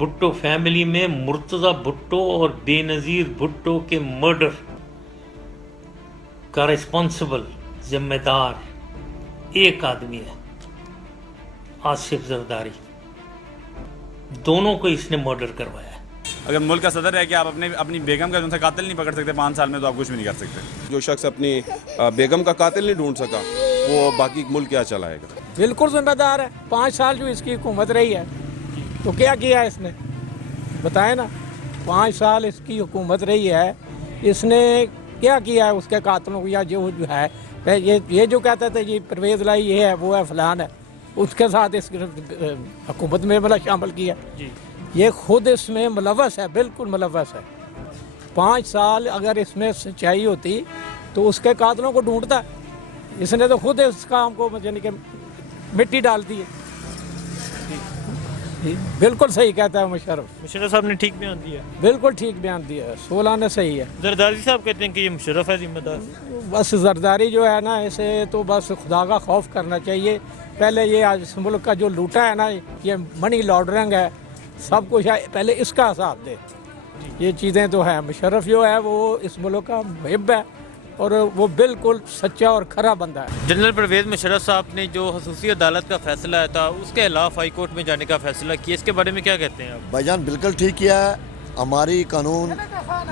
Bhutto family में मुर्तज़ा भुट्टो और बेनज़ीर भुट्टो के मर्डर का रिस्पॉन्सिबल जिम्मेदार एक आदमी है, आसिफ जरदारी। दोनों को इसने मर्डर करवाया है। अगर मुल्क का सदर है कि आप अपनी बेगम का जो कातिल नहीं पकड़ सकते 5 साल में, तो आप कुछ भी नहीं कर सकते। जो शख्स अपनी बेगम का कातिल नहीं ढूंढ सका, वो बाकी मुल्क क्या चलाएगा? बिल्कुल जिम्मेदार है। 5 साल जो इसकी हुकूमत रही है, तो क्या किया इसने बताए ना। 5 साल इसकी हुकूमत रही है, इसने क्या किया है उसके कातिलों को? या जो है ये जो कहते थे जी परवेज़ लाई ये है वो है फलान है, उसके साथ इस हुकूमत में मतलब शामिल किया। ये खुद इसमें मुलव्वस है, बिल्कुल मुलव्वस है। 5 साल अगर इसमें सच्चाई होती तो उसके कातिलों को ढूंढता। इसने तो खुद इस काम को यानी कि मिट्टी डाल दी है। बिल्कुल सही कहता है मुशर्रफ साहब ने ठीक बयान दिया, बिल्कुल ठीक बयान दिया है। 16 ने सही है। जरदारी साहब कहते हैं कि ये मुशर्रफ है जिम्मेदार। बस जरदारी जो है ना, इसे तो बस खुदा का खौफ करना चाहिए। पहले ये आज इस मुल्क का जो लूटा है ना, ये मनी लॉन्ड्रिंग है, सब कुछ है, पहले इसका हिसाब दे। ये चीज़ें तो हैं। मुशर्रफ जो है वो इस मुल्क का मुहिब है और वो बिल्कुल सच्चा और खरा बंदा है। जनरल परवेज़ मुशर्रफ साहब ने जो खसूसी अदालत का फैसला आया था उसके खिलाफ हाई कोर्ट में जाने का फैसला किया, इसके बारे में क्या कहते हैं आप? भाईजान बिल्कुल ठीक किया है। हमारी कानून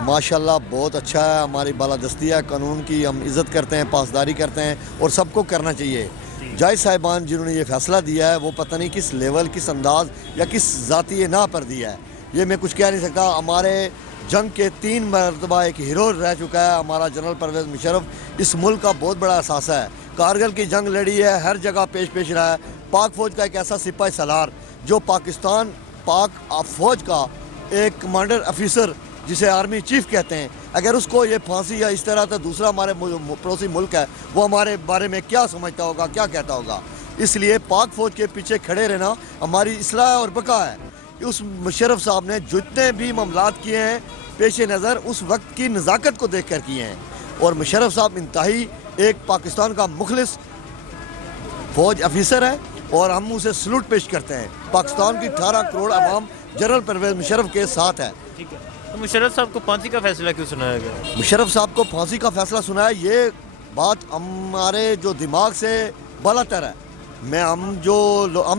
माशाल्लाह बहुत अच्छा है, हमारी बालादस्ती है कानून की, हम इज़्ज़त करते हैं, पासदारी करते हैं और सबको करना चाहिए। जज साहिबान जिन्होंने ये फैसला दिया है वो पता नहीं किस लेवल, किस अंदाज या किस ज़ाती ना पर दिया है, ये मैं कुछ कह नहीं सकता। हमारे जंग के 3 मरतबा एक हीरो रह चुका है हमारा जनरल परवेज़ मुशर्रफ। इस मुल्क का बहुत बड़ा एहसास है। कारगिल की जंग लड़ी है, हर जगह पेश रहा है। पाक फ़ौज का एक ऐसा सिपाही सालार जो पाकिस्तान पाक फ़ौज का एक कमांडर ऑफिसर जिसे आर्मी चीफ कहते हैं, अगर उसको ये फांसी या इस तरह से दूसरा हमारे पड़ोसी मुल्क है वो हमारे बारे में क्या समझता होगा, क्या कहता होगा। इसलिए पाक फ़ौज के पीछे खड़े रहना हमारी इस्लाह और बका है। उस मुशर्रफ साहब ने जितने भी मामलात किए हैं पेश नज़र उस वक्त की नज़ाकत को देख कर किए हैं। और मुशर्रफ साहब इंतहाई एक पाकिस्तान का मुखलिस फ़ौज ऑफिसर है और हम उसे सलूट पेश करते हैं। पाकिस्तान की 18 करोड़ आवाम जनरल परवेज़ मुशर्रफ के साथ है। ठीक है, तो मुशर्रफ साहब को फांसी का फैसला क्यों सुनाया गया? मुशर्रफ साहब को फांसी का फैसला सुनाया, ये बात हमारे जो दिमाग से बालातर है। हम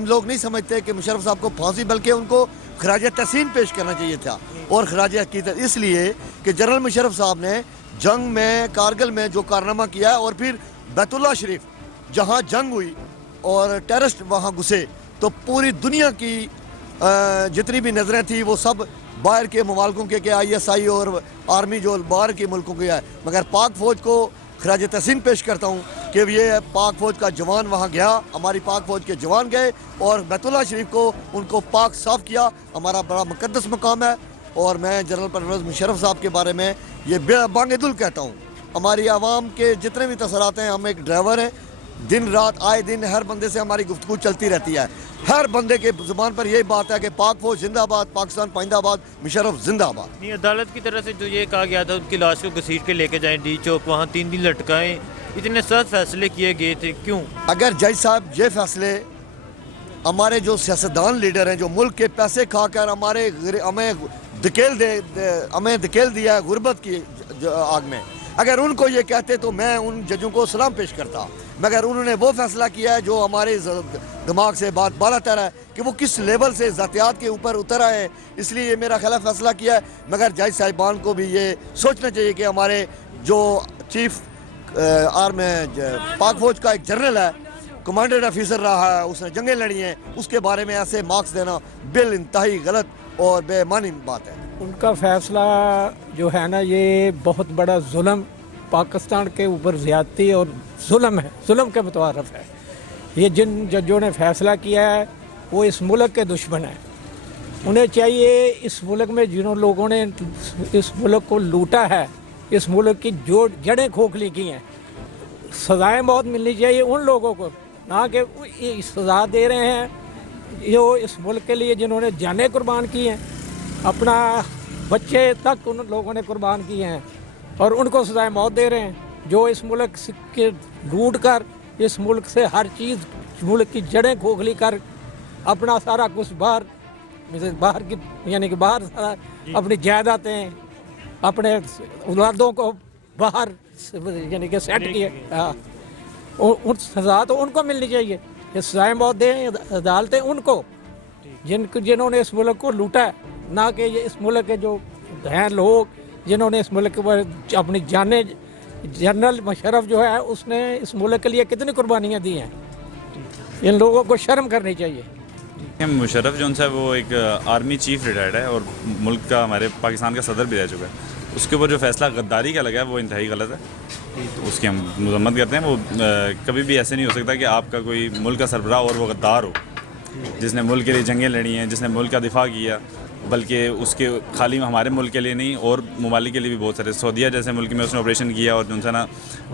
लोग नहीं समझते कि मुशर्रफ साहब को फांसी, बल्कि उनको खराज तहसीन पेश करना चाहिए था और खराज अकीदत, इसलिए कि जनरल मुशर्रफ साहब ने जंग में कारगिल में जो कारनामा किया और फिर बैतुल्लाह शरीफ जहाँ जंग हुई और टेररिस्ट वहाँ घुसे तो पूरी दुनिया की जितनी भी नज़रें थी वो सब बाहर के ममालकों के ISI और आर्मी जो बाहर के मुल्कों के है। मगर पाक फ़ौज को खराज तहसीन पेश करता हूँ कि ये पाक फ़ौज का जवान वहाँ गया, हमारी पाक फ़ौज के जवान गए और बैतुल्लाह शरीफ को उनको पाक साफ़ किया। हमारा बड़ा मुक़द्दस मकाम है और मैं जनरल परवेज़ मुशर्रफ साहब के बारे में ये बांगेदुल कहता हूँ। हमारी आवाम के जितने भी तसरात हैं, हम एक ड्राइवर हैं, दिन रात आए दिन हर बंदे से हमारी गुफ्तगू चलती रहती है। हर बंदे के ज़ुबान पर यही बात है कि पाक फ़ौज जिंदाबाद, पाकिस्तान पाइंदाबाद, मुशर्रफ जिंदाबाद। नहीं, अदालत की तरफ से जो ये कहा गया था उनकी लाश को घसीट के लेके जाएं डी चौक, वहाँ 3 दिन लटकाएं, इतने सख्त फैसले किए गए थे, क्यों? अगर जज साहब ये फैसले हमारे जो सियासतदान लीडर हैं जो मुल्क के पैसे खाकर हमें धकेल दिया है गुर्बत की आग में, अगर उनको ये कहते तो मैं उन जजों को सलाम पेश करता। मगर उन्होंने वो फैसला किया है जो हमारे दिमाग से बात बालातर है कि वो किस लेवल से ज़ातियात के ऊपर उतर आए हैं, इसलिए ये मेरा खिलाफ फैसला किया है। मगर जज साहिबान को भी ये सोचना चाहिए कि हमारे जो चीफ पाक फ़ौज का एक जनरल है, कमांडर ऑफिसर रहा है, उसने जंगें लड़ी हैं, उसके बारे में ऐसे मार्क्स देना बिल इंतहाई गलत और बेईमानी बात है। उनका फैसला जो है ना, ये बहुत बड़ा जुल्म, पाकिस्तान के ऊपर ज़्यादती और जुल्म है, जुल्म के मुतवारफ़ है। ये जिन जजों ने फैसला किया है वो इस मुल्क के दुश्मन हैं। उन्हें चाहिए इस मुल्क में जिन लोगों ने इस मुल्क को लूटा है, इस मुल्क की जो जड़ें खोखली की हैं, सज़ाएँ बहुत मिलनी चाहिए उन लोगों को, ना कि ये सज़ा दे रहे हैं जो इस मुल्क के लिए जिन्होंने जानें कुर्बान की हैं, अपना बच्चे तक उन लोगों ने कुर्बान किए हैं और उनको सज़ाएँ मौत दे रहे हैं। जो इस मुल्क के लूट कर, इस मुल्क से हर चीज़, मुल्क की जड़ें खोखली कर अपना सारा कुछ बाहर बाहर की यानी कि बाहर सारा अपनी जायदादें अपने औलादों को बाहर यानी कि सेट किए, हाँ, उन सज़ा तो उनको मिलनी चाहिए। ये सजाएं बहुत दें अदालतें उनको जिन्होंने इस मुल्क को लूटा है, ना कि ये इस मुल्क के जो हैं लोग जिन्होंने इस मुल्क पर अपनी जाने। जनरल मुशर्रफ जो है उसने इस मुल्क के लिए कितनी कुर्बानियाँ दी हैं, इन लोगों को शर्म करनी चाहिए। मुशर्रफ जो है वो एक आर्मी चीफ रिटायर्ड है और मुल्क का, हमारे पाकिस्तान का सदर भी रह चुका है। उसके ऊपर जो फैसला गद्दारी का लगा है वो इंतहाई गलत है, तो उसकी हम मजम्मत करते हैं। वो कभी भी ऐसे नहीं हो सकता कि आपका कोई मुल्क का सरबराह और वो गद्दार हो, जिसने मुल्क के लिए जंगें लड़ी हैं, जिसने मुल्क का दिफा किया, बल्कि उसके खाली हमारे मुल्क के लिए नहीं और ममालिक के लिए भी बहुत सारे, सऊदीया जैसे मुल्क में उसने ऑपरेशन किया और जो है ना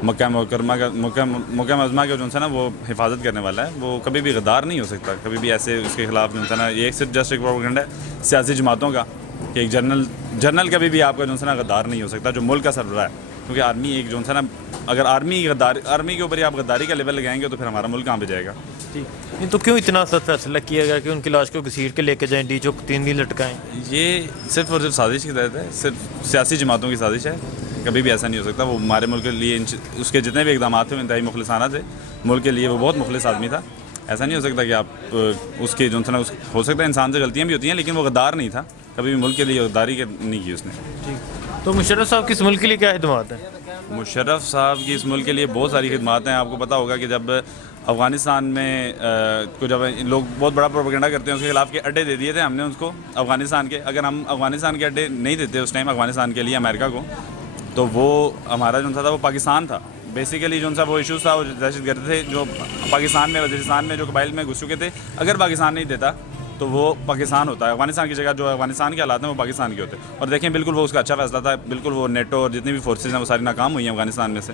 मक्का मुकरमा का मक्का मज़मा का जो है ना वो हिफाजत करने वाला है। वो कभी भी गद्दार नहीं हो सकता, कभी भी ऐसे उसके खिलाफ जो है ना, ये सिर्फ जस्ट एक प्रोपेगेंडा है सियासी जमातों का कि एक जनरल कभी भी आपका जो है ना गद्दार नहीं हो सकता जो मुल्क का सरबराह है। क्योंकि आर्मी एक जो है ना, अगर आर्मी के ऊपर ही आप गद्दारी का लेवल लगाएंगे तो फिर हमारा मुल्क कहाँ पे जाएगा। जी, तो क्यों इतना सख्त फैसला किया गया कि उनकी लाश को घसीट के लेके जाएं, डी चौक 3 दिन लटकाएं? ये सिर्फ और सिर्फ साजिश की तहत है, सिर्फ सियासी जमातों की साजिश है। कभी भी ऐसा नहीं हो सकता। वो हमारे मुल्क के लिए उसके जितने भी इकदाम थे वो इंतहाई मुखलिसाना थे, मुल्क के लिए वो बहुत मुखलिस आदमी था। ऐसा नहीं हो सकता कि आप उसके जो है ना, हो सकता है इंसान से गलतियाँ भी होती हैं, लेकिन वो गद्दार नहीं था, कभी भी मुल्क के लिए गद्दारी नहीं की उसने। तो मुशर्रफ साहब किस मुल्क के लिए क्या खिदमत है? मुशर्रफ साहब की इस मुल्क के लिए बहुत सारी खिदमत हैं। आपको पता होगा कि जब अफ़गानिस्तान में को जब लोग बहुत बड़ा प्रोपेगेंडा करते हैं उसके खिलाफ के अड्डे दे दिए थे हमने उसको अफ़गानिस्तान के। अगर हम अफ़गानिस्तान के अड्डे नहीं देते उस टाइम अफ़गानिस्तान के लिए अमेरिका को, तो वो हमारा जो था वो पाकिस्तान था। बेसिकली जो सा वो इशूज़ था वो दहशतगर्द थे जो पाकिस्तान में, वज़ीरिस्तान में जो कबाइल में घुस चुके थे। अगर पाकिस्तान नहीं देता तो वो पाकिस्तान होता है, अफगानिस्तान की जगह जो अफगानिस्तान के हालात हैं वो पाकिस्तान के होते हैं। और देखें बिल्कुल वो उसका अच्छा फैसला था, बिल्कुल वो नेटो और जितनी भी फोर्सेज हैं वो सारी नाकाम हुई हैं अफगानिस्तान में से,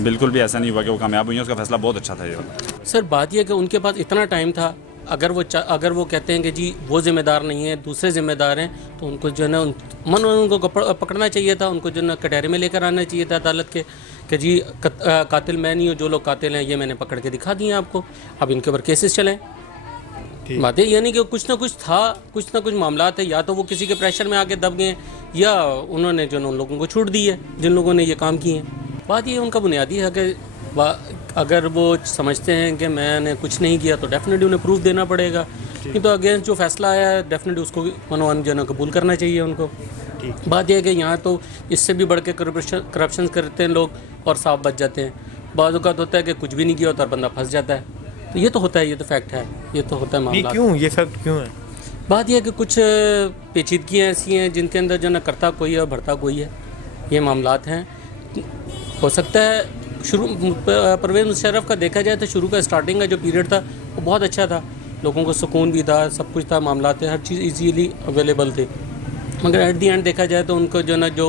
बिल्कुल भी ऐसा नहीं हुआ कि वो कामयाब हुई हैं। उसका फैसला बहुत अच्छा था ये वाला। सर बात यह कि उनके पास इतना टाइम था, अगर वो कहते हैं कि जी वो ज़िम्मेदार नहीं है दूसरे ज़िम्मेदार हैं, तो उनको जो है ना उनको पकड़ना चाहिए था, उनको जो है ना कटहरे में लेकर आना चाहिए था अदालत के कि जी कातिल मैं नहीं हूँ, जो लोग कातिल हैं ये मैंने पकड़ के दिखा दिए आपको, अब इनके ऊपर केसेस चलें। बातें यानी कि कुछ ना कुछ मामला है, या तो वो किसी के प्रेशर में आके दब गए या उन्होंने जो उन लोगों को छूट दी है जिन लोगों ने ये काम किए हैं। बात ये उनका बुनियादी है कि अगर वो समझते हैं कि मैंने कुछ नहीं किया तो डेफिनेटली उन्हें प्रूफ देना पड़ेगा, नहीं तो अगेंस्ट जो फैसला आया है डेफिनेटली उसको मनोवन जो है कबूल करना चाहिए उनको। बात यह है कि यहाँ तो इससे भी बढ़ के करप्शन करते हैं लोग और साफ बच जाते हैं। बाज़ औक़ात होता है कि कुछ भी नहीं किया होता और बंदा फंस जाता है, तो ये तो होता है, ये तो फैक्ट है, ये तो होता है मामला। क्यों ये फैक्ट क्यों है? बात यह है कि कुछ पेचीदगियाँ ऐसी हैं जिनके अंदर जो ना करता कोई है और भरता कोई है, ये मामलात हैं। हो सकता है परवेज़ मुशर्रफ का देखा जाए तो शुरू का स्टार्टिंग का जो पीरियड था वो बहुत अच्छा था, लोगों को सुकून भी था, सब कुछ था, मामला थे, हर चीज़ इजीली अवेलेबल थे। मगर एट दी एंड देखा जाए तो उनको जो ना जो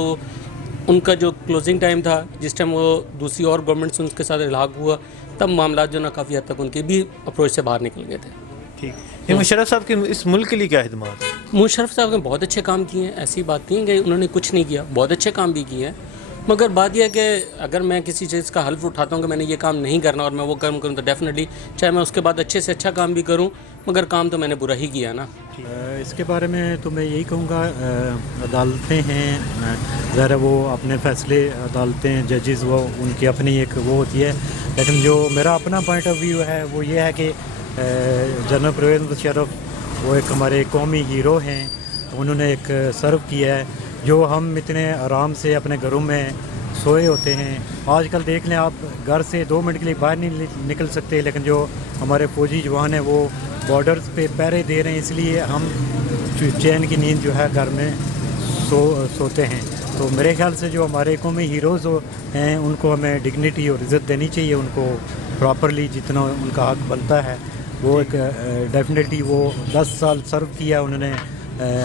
उनका जो क्लोजिंग टाइम था जिस टाइम वो दूसरी और गवर्नमेंट से उनके साथ इलाक़ हुआ, तब मामला जो ना काफ़ी हद तक उनके भी अप्रोच से बाहर निकल गए थे। ठीक है, मुशर्रफ साहब के इस मुल्क के लिए क्या खिदमत है? मुशर्रफ साहब ने बहुत अच्छे काम किए हैं, ऐसी बात नहीं है कि उन्होंने कुछ नहीं किया, बहुत अच्छे काम भी किए हैं। मगर बात यह है कि अगर मैं किसी चीज़ का हल्फ उठाता हूँ कि मैंने ये काम नहीं करना और मैं वो काम करूँ तो डेफिनेटली चाहे मैं उसके बाद अच्छे से अच्छा काम भी करूँ, मगर काम तो मैंने बुरा ही किया ना। इसके बारे में तो मैं यही कहूँगा, अदालतें हैं ज़रा वो अपने फ़ैसले, अदालतें जजेस वो उनकी अपनी एक वो होती है, लेकिन जो मेरा अपना पॉइंट ऑफ व्यू है वो ये है कि जनरल परवेज़ मुशर्रफ वो एक हमारे कौमी हीरो हैं, उन्होंने एक सर्व किया है जो हम इतने आराम से अपने घरों में सोए होते हैं। आजकल देख लें आप, घर से 2 मिनट के लिए बाहर नहीं निकल सकते, लेकिन जो हमारे फ़ौजी जवान हैं वो बॉर्डर्स पे पहरे दे रहे हैं, इसलिए हम चैन की नींद जो है घर में सोते हैं। तो मेरे ख्याल से जो हमारे कौमी हीरोज़ हैं उनको हमें डिग्निटी और इज़्ज़त देनी चाहिए, उनको प्रॉपरली जितना उनका हक़ बनता है। वो एक डेफिनेटली वो 10 साल सर्व किया उन्होंने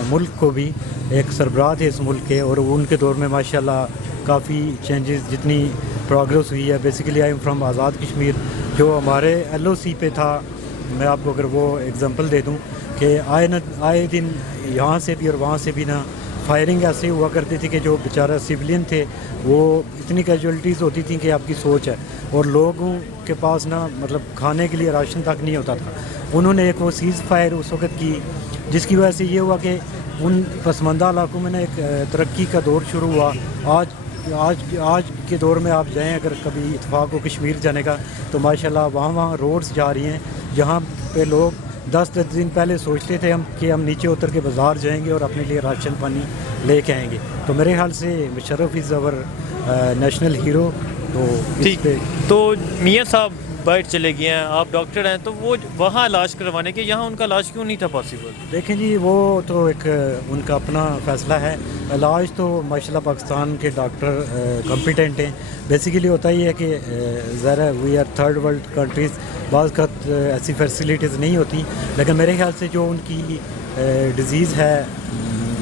मुल्क को भी, एक सरबराह थे इस मुल्क के, और उनके दौर में माशाल्लाह काफ़ी चेंजेस, जितनी प्रोग्रेस हुई है। Basically I am from Azad Kashmir, जो हमारे LOC पे था, मैं आपको अगर वो एग्ज़ाम्पल दे दूं कि आए दिन यहाँ से भी और वहाँ से भी ना फायरिंग ऐसे हुआ करती थी कि जो बेचारा सिविलियन थे वो इतनी कैजुअलिटीज़ होती थी कि आपकी सोच है, और लोगों के पास ना मतलब खाने के लिए राशन तक नहीं होता था। उन्होंने एक वो सीज़ फायर उस वक्त की جس کی وجہ سے یہ ہوا کہ ان پسماندہ علاقوں میں ایک ترقی کا دور شروع ہوا. آج کے دور میں آپ جائیں اگر کبھی اتفاق ہو کشمیر جانے کا تو ماشاءاللہ وہاں روڈز جا رہی ہیں جہاں پہ لوگ 10 دن پہلے سوچتے تھے کہ ہم نیچے اتر کے بازار جائیں گے اور اپنے لیے راشن پانی لے کے آئیں گے. تو میرے خیال سے مشرف از اور نیشنل ہیرو. تو ٹھیک. تو میاں صاحب باہر چلے گئے ہیں, آپ ڈاکٹر ہیں, تو وہ وہاں علاج کروانے کے یہاں ان کا علاج کیوں نہیں تھا پاسبل؟ دیکھیں جی وہ تو ایک ان کا اپنا فیصلہ ہے. علاج تو ماشاءاللہ پاکستان کے ڈاکٹر کمپیٹنٹ ہیں. بیسیکلی ہوتا ہی ہے کہ ذرا we are third world countries, بعض کا ایسی فیسیلیٹیز نہیں ہوتی, لیکن میرے خیال سے جو ان کی ڈیزیز ہے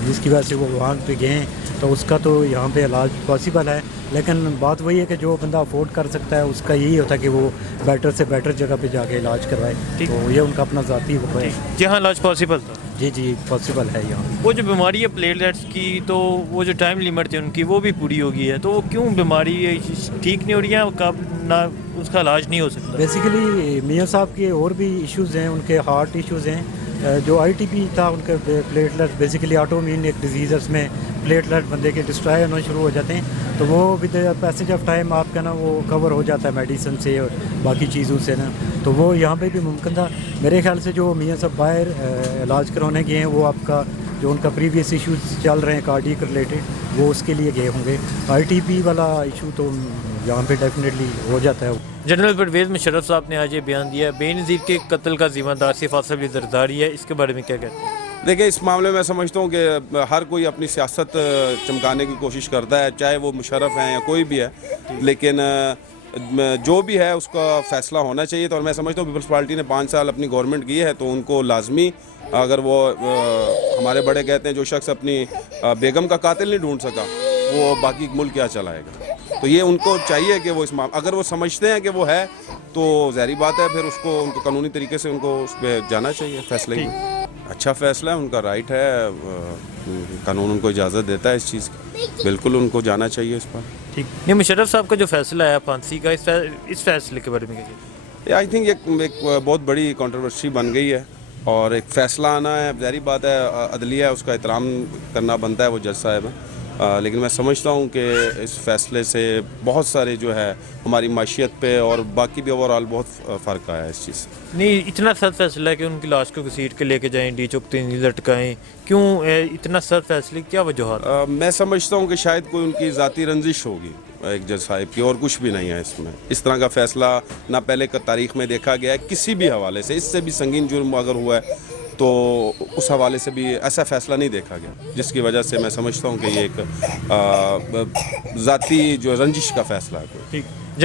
جس کی وجہ سے وہ وہاں پہ گئے ہیں تو اس کا تو یہاں پہ علاج پاسبل ہے. لیکن بات وہی ہے کہ جو بندہ افورڈ کر سکتا ہے اس کا یہی ہوتا ہے کہ وہ بیٹر سے بیٹر جگہ پہ جا کے علاج کروائے. تو یہ ان کا اپنا ذاتی حکم ہے. جہاں علاج پاسبل تھا. جی پاسبل ہے یہاں. وہ جو بیماری ہے پلیٹلیٹس کی, تو وہ جو ٹائم لیمٹ تھی ان کی وہ بھی پوری ہو گئی ہے, تو وہ کیوں بیماری ٹھیک نہیں ہو رہی ہے, کب نہ اس کا علاج نہیں ہو سکتا؟ بیسیکلی میاں صاحب کے اور بھی ایشوز ہیں, ان کے ہارٹ ایشوز ہیں. جو آئی ٹی پی تھا ان کے پلیٹلیٹ بیسیکلی آٹو امین ایک ڈیزیز ہے, اس میں پلیٹلیٹ بندے کے ڈسٹرائے ہونا شروع ہو جاتے ہیں. تو وہ ود پیسج آف ٹائم آپ کا نا وہ کور ہو جاتا ہے میڈیسن سے اور باقی چیزوں سے نا. تو وہ یہاں پہ بھی ممکن تھا. میرے خیال سے جو میاں صاحب باہر علاج کروانے گئے ہیں وہ آپ کا جو ان کا پریویس ایشوز چل رہے ہیں کارڈیک ریلیٹڈ وہ اس کے لیے گئے ہوں گے. آئی ٹی پی والا ایشو تو یہاں پہ ڈیفینیٹلی ہو جاتا ہے. جنرل پرویز مشرف صاحب نے آج یہ بیان دیا ہے, بے نظیر کے قتل کا ذمہ دار صرف آصف علی زرداری ہے, اس کے بارے میں کیا کہتے ہیں؟ دیکھیں اس معاملے میں سمجھتا ہوں کہ ہر کوئی اپنی سیاست چمکانے کی کوشش کرتا ہے, چاہے وہ مشرف ہیں یا کوئی بھی ہے, لیکن جو بھی ہے اس کا فیصلہ ہونا چاہیے. تو اور میں سمجھتا ہوں پیپلز پارٹی نے 5 سال اپنی گورنمنٹ کی ہے تو ان کو لازمی, اگر وہ ہمارے بڑے کہتے ہیں جو شخص اپنی بیگم کا قاتل نہیں ڈھونڈ سکا وہ باقی ملک کیا چلائے گا. تو یہ ان کو چاہیے کہ وہ اگر وہ سمجھتے ہیں کہ وہ ہے تو ظاہری بات ہے پھر اس کو ان کو قانونی طریقے سے ان کو اس پہ جانا چاہیے فیصلے کی. اچھا فیصلہ ہے, ان کا رائٹ ہے, قانون ان کو اجازت دیتا ہے اس چیز کی, بالکل ان کو جانا چاہیے اس پر. ٹھیک. نہیں, مشرف صاحب کا جو فیصلہ ہے پھانسی کا, اس فیصلے کے بارے میں کیا کہتے ہیں؟ آئی تھنک ایک بہت بڑی کنٹروورسی بن گئی ہے اور ایک فیصلہ آنا ہے, ظاہری بات ہے عدلیہ اس کا احترام کرنا بنتا ہے, وہ جج صاحب ہیں. لیکن میں سمجھتا ہوں کہ اس فیصلے سے بہت سارے جو ہے ہماری معیشت پہ اور باقی بھی اوور آل بہت فرق آیا ہے اس چیز سے. نہیں, اتنا سخت فیصلہ ہے کہ ان کی لاش کو گھسیٹ کے لے کے جائیں, ڈی چوک 3 لٹکائیں, کیوں اتنا سخت فیصلے, کیا وجوہات؟ میں سمجھتا ہوں کہ شاید کوئی ان کی ذاتی رنجش ہوگی ایک جج صاحب کی, اور کچھ بھی نہیں ہے اس میں. اس طرح کا فیصلہ نہ پہلے کا تاریخ میں دیکھا گیا ہے کسی بھی حوالے سے. اس سے بھی سنگین جرم اگر ہوا ہے تو اس حوالے سے بھی ایسا فیصلہ نہیں دیکھا گیا, جس کی وجہ سے میں سمجھتا ہوں کہ یہ ایک ذاتی جو رنجش کا فیصلہ ہے. ٹھیک.